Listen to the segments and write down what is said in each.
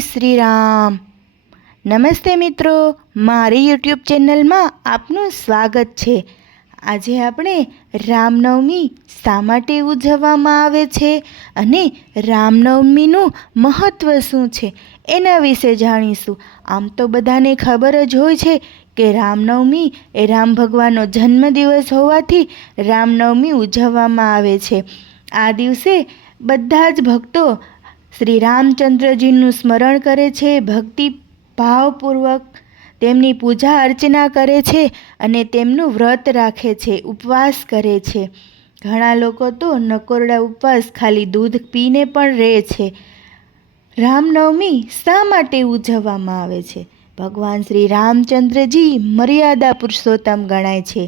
શ્રી રામ. નમસ્તે મિત્રો, મારી યુટ્યુબ ચેનલમાં આપનું સ્વાગત છે. આજે આપણે રામનવમી શા માટે ઉજવવામાં આવે છે અને રામનવમીનું મહત્ત્વ શું છે એના વિશે જાણીશું. આમ તો બધાને ખબર જ હોય છે કે રામનવમી એ રામ ભગવાનનો જન્મદિવસ હોવાથી રામનવમી ઉજવવામાં આવે છે. આ દિવસે બધા જ ભક્તો શ્રી રામચંદ્રજીનું સ્મરણ કરે છે, ભક્તિ ભાવપૂર્વક તેમની પૂજા અર્ચના કરે છે અને તેમનું વ્રત રાખે છે, ઉપવાસ કરે છે. ઘણા લોકો તો નકોરડા ઉપવાસ ખાલી દૂધ પીને પણ રહે છે. રામનવમી શા માટે ઉજવવામાં આવે છે? ભગવાન શ્રી રામચંદ્રજી મર્યાદા પુરુષોત્તમ ગણાય છે,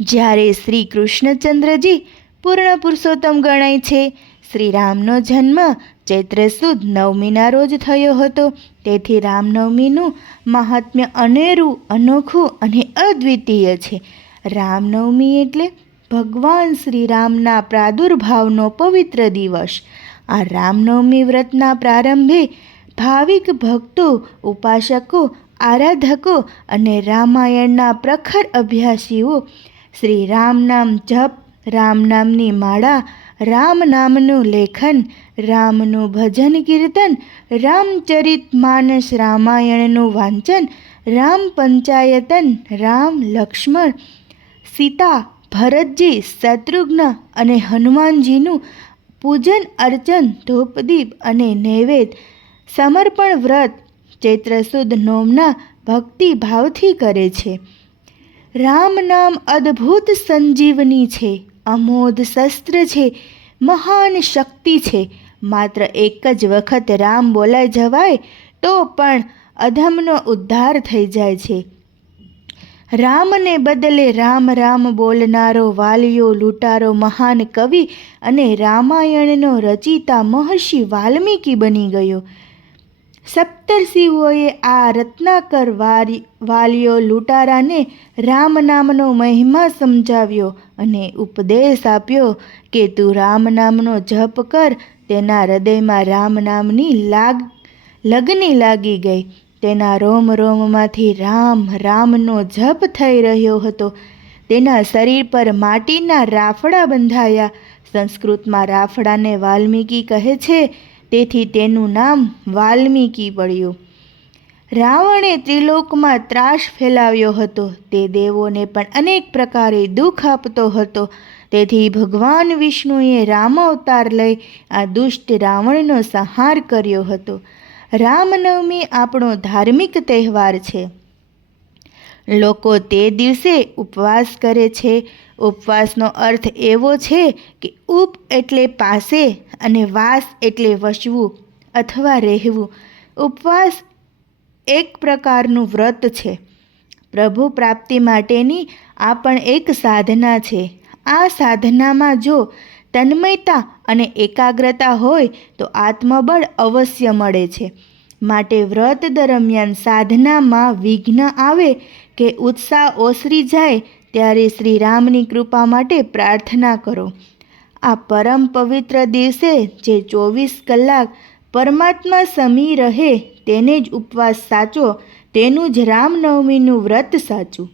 જ્યારે શ્રી કૃષ્ણચંદ્રજી પૂર્ણ પુરુષોત્તમ ગણાય છે. શ્રી રામનો જન્મ ચૈત્ર સુદ નવમીના રોજ થયો હતો. તેથી રામનવમીનું મહાત્મ્ય અનેરું, અનોખું અને અદ્વિતીય છે. રામનવમી એટલે ભગવાન શ્રી રામના પ્રાદુર્ભાવનો પવિત્ર દિવસ. આ રામનવમી વ્રતના પ્રારંભે ભાવિક ભક્તો, ઉપાસકો, આરાધકો અને રામાયણના પ્રખર અભ્યાસીઓ શ્રી રામ નામ જપ, રામ નામની માળા, રામ નામનું લેખન, રામનું ભજન કીર્તન, રામચરિત માનસ રામાયણનું વાંચન, રામ પંચાયતન, રામ, લક્ષ્મણ, સીતા, ભરતજી, શત્રુઘ્ન અને હનુમાનજીનું પૂજન અર્ચન, ધૂપદીપ અને નૈવેદ્ય સમર્પણ વ્રત ચૈત્ર સુદ નોમના ભક્તિ ભાવથી કરે છે. રામ નામ અદ્ભુત સંજીવની છે, અમોધ શસ્ત્ર છે, મહાન શક્તિ છે. માત્ર એક જ વખત રામ બોલાઈ જવાય તો પણ અધમનો ઉદ્ધાર થઈ જાય છે. રામને બદલે રામ રામ બોલનારો વાલિયો લૂંટારો મહાન કવિ અને રામાયણનો રચિતા મહર્ષિ વાલ્મીકી બની ગયો. સપ્તર્ષિઓએ આ રત્નાકર વાલિયો લૂંટારાને રામ નામનો મહિમા સમજાવ્યો અને ઉપદેશ આપ્યો કે તું રામ નામનો જપ કર. તેના હૃદયમાં રામ નામની લગની લાગી ગઈ. તેના રોમ રોમમાંથી રામ રામનો જપ થઈ રહ્યો હતો. તેના શરીર પર માટીના રાફડા બંધાયા. સંસ્કૃતમાં રાફડાને વાલ્મીકી કહે છે, તેથી તેનું નામ વાલ્મીકી પડ્યું. રાવણે ત્રિલોકમાં ત્રાસ ફેલાવ્યો હતો. તે દેવોને પણ અનેક પ્રકારે દુઃખ આપતો હતો. તેથી ભગવાન વિષ્ણુએ રામાવતાર લઈ આ દુષ્ટ રાવણનો સંહાર કર્યો હતો. રામનવમી આપણો ધાર્મિક તહેવાર છે. લોકો તે દિવસે ઉપવાસ કરે છે. ઉપવાસનો અર્થ એવો છે કે ઉપ એટલે પાસે અને વાસ એટલે વસવું અથવા રહેવું. ઉપવાસ એક પ્રકારનું વ્રત છે. પ્રભુ પ્રાપ્તિ માટેની આ પણ એક સાધના છે. આ સાધનામાં જો તન્મયતા અને એકાગ્રતા હોય તો આત્મબળ અવશ્ય મળે છે. માટે વ્રત દરમિયાન સાધનામાં વિઘ્ન આવે કે ઉત્સાહ ઓસરી જાય ત્યારે શ્રી રામની કૃપા માટે પ્રાર્થના કરો. આ પરમ પવિત્ર દિવસે જે 24 કલાક પરમાત્મા સમી રહે તેને જ ઉપવાસ સાચો, તેનું જ રામનવમીનું વ્રત સાચું.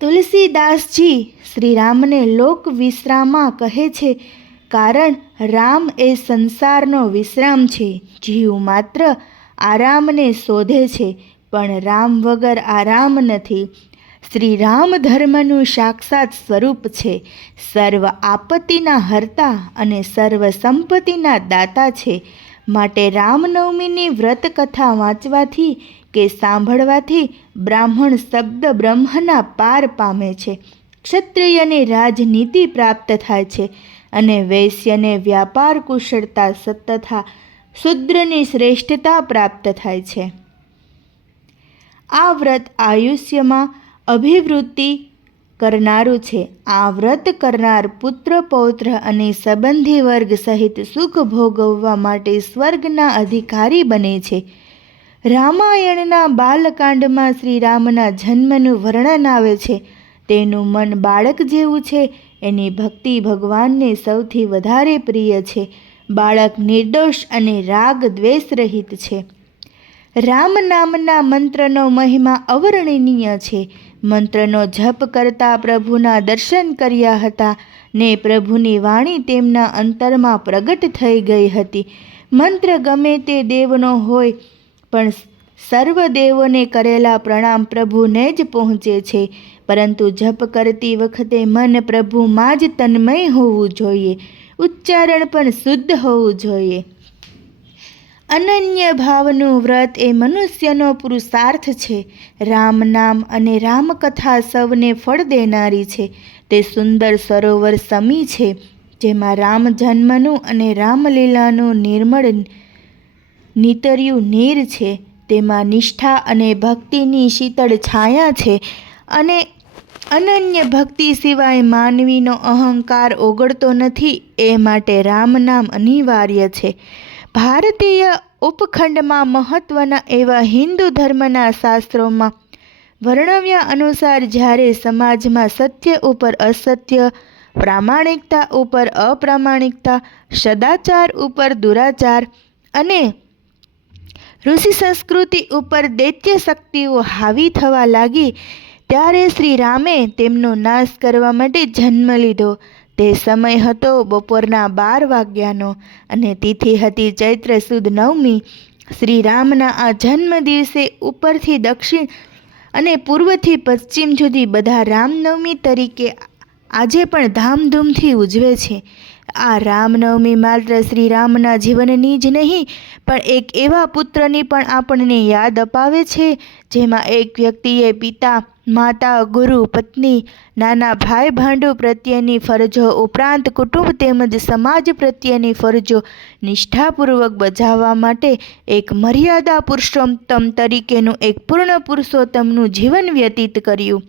તુલસીદાસજી શ્રી રામને લોક વિશ્રામા કહે છે, કારણ રામ એ સંસારનો વિશ્રામ છે. જીવ માત્ર આરામને શોધે છે, પણ રામ વગર આરામ નથી. શ્રી રામ ધર્મનું સાક્ષાત સ્વરૂપ છે. સર્વ આપત્તિના હર્તા અને સર્વ સંપત્તિના દાતા છે. માટે રામનવમીની વ્રત કથા વાંચવાથી કે સાંભળવાથી બ્રાહ્મણ શબ્દ બ્રહ્મના પાર પામે છે, ક્ષત્રિયને રાજનીતિ પ્રાપ્ત થાય છે અને વૈશ્યને વ્યાપાર કુશળતા તથા શૂદ્રની શ્રેષ્ઠતા પ્રાપ્ત થાય છે. આ વ્રત આયુષ્યમાં અભિવૃદ્ધિ કરનારું છે. આ વ્રત કરનાર પુત્ર પૌત્ર અને સંબંધી વર્ગ સહિત સુખ ભોગવવા માટે સ્વર્ગના અધિકારી બને છે. રામાયણના બાલકાંડમાં શ્રી રામના જન્મનું વર્ણન આવે છે. તેનું મન બાળક જેવું છે. એની ભક્તિ ભગવાનને સૌથી વધારે પ્રિય છે. બાળક નિર્દોષ અને રાગ દ્વેષ રહિત છે. રામ નામના મંત્રનો મહિમા અવર્ણનીય છે. મંત્રનો જપ કરતા પ્રભુના દર્શન કર્યા હતા ને પ્રભુની વાણી તેમના અંતરમાં પ્રગટ થઈ ગઈ હતી. મંત્ર ગમે તે દેવનો હોય પણ સર્વ દેવોને કરેલા પ્રણામ પ્રભુને જ પહોંચે છે. પરંતુ જપ કરતી વખતે મન પ્રભુમાં જ તન્મય હોવું જોઈએ. ઉચ્ચારણ પણ શુદ્ધ હોવું જોઈએ. અનન્ય ભાવનું વ્રત એ મનુષ્યનો પુરુષાર્થ છે. રામ નામ અને રામકથા સૌને ફળ દેનારી છે. તે સુંદર સરોવર સમી છે, જેમાં રામ જન્મનું અને રામલીલાનું નિર્મળ નીતર્યું નીર છે. તેમાં નિષ્ઠા અને ભક્તિની શીતળ છાયા છે. અને અનન્ય ભક્તિ સિવાય માનવીનો અહંકાર ઓગળતો નથી. એ માટે રામ નામ અનિવાર્ય છે. ભારતીય ઉપખંડમાં મહત્વના એવા હિન્દુ ધર્મના શાસ્ત્રોમાં વર્ણવ્યા અનુસાર જ્યારે સમાજમાં સત્ય ઉપર અસત્ય, પ્રામાણિકતા ઉપર અપ્રામાણિકતા, સદાચાર ઉપર દુરાચાર અને ઋષિ સંસ્કૃતિ ઉપર દૈત્ય શક્તિઓ હાવી થવા લાગી, ત્યારે શ્રી રામે તેમનો નાશ કરવા માટે જન્મ લીધો. તે સમય હતો બપોરના 12 વાગ્યાનો અને તિથિ હતી ચૈત્ર સુદ 9મી. શ્રી રામના આ જન્મ દિવસે ઉપરથી દક્ષિણ અને પૂર્વથી પશ્ચિમ સુધી બધા રામનવમી તરીકે આજે પણ ધામધૂમથી ઉજવે છે. આ રામનવમી માત્ર શ્રી રામના જીવનની જ નહીં પણ એક એવા પુત્રની પણ આપણને યાદ અપાવે છે, જેમાં એક વ્યક્તિએ પિતા, માતા, ગુરુ, પત્ની, નાના ભાઈ ભાંડુ પ્રત્યેની ફરજો ઉપરાંત કુટુંબ તેમજ સમાજ પ્રત્યેની ફરજો નિષ્ઠાપૂર્વક બજાવવા માટે એક મર્યાદા પુરુષોત્તમ તરીકેનું એક પૂર્ણ પુરુષોત્તમનું જીવન વ્યતીત કર્યું.